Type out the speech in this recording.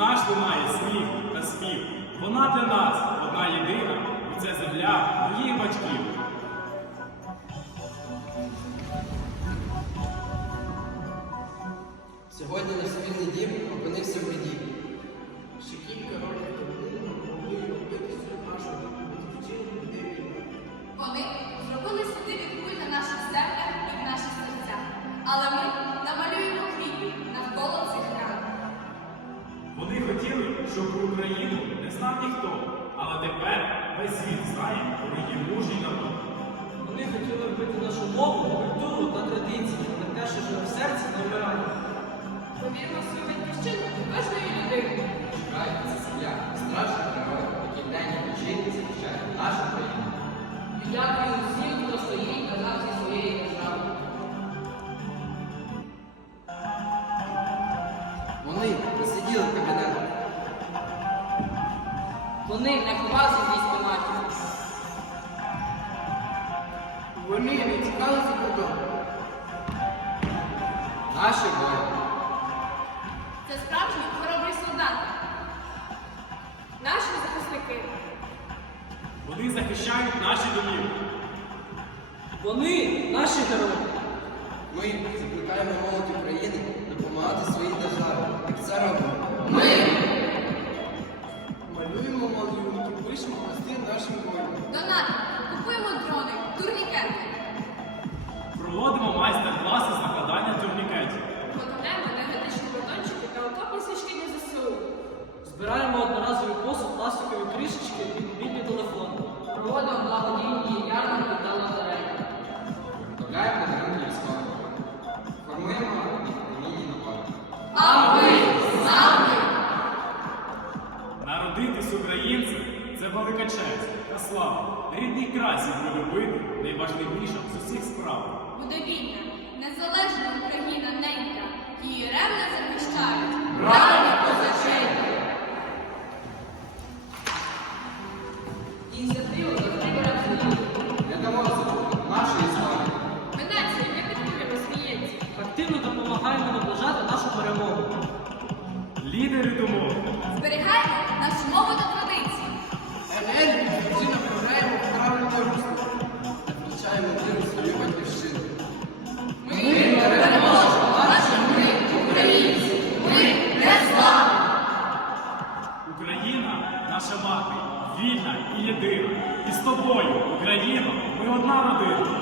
наш лунає сміх та спів. Вона для нас одна єдина, ніхто, але тепер весь світ знає про її мужній народ. Вони хотіли вбити нашу мову, культуру та традиції, на те, що живе в серці, не вмирає. Повірно, свою батьківщину кожної людини. Чекають це сім'я, страшний герой, який день і вночі захищає нашу країну. Вони не ховалися в військкоматі. Вони не тікали за. Наші воїни. Це справжні хоробрі солдати. Наші захисники. Вони захищають наші домівки. Вони наші герої. Ми закликаємо молодь України допомагати своїй державі. Проводимо майстер-класи з накладання турнікетів. Виготовляємо енергетичні батончики та окопні свічки для ЗСУ. Збираємо одноразовий посуд, пластикові кришечки і мобільні телефони. Проводимо благодійні ярмарки та лотереї. Виготовляємо подарунки військовим. Формуємо їх напади. А ви з нами! Народитись українцем це велика честь та слава. Рідний край сьогодні любити найважливіша з усіх справ. Буде вільна, незалежна Україна ненька, її ревно захищають. З тобою, Україно, ми одна родина.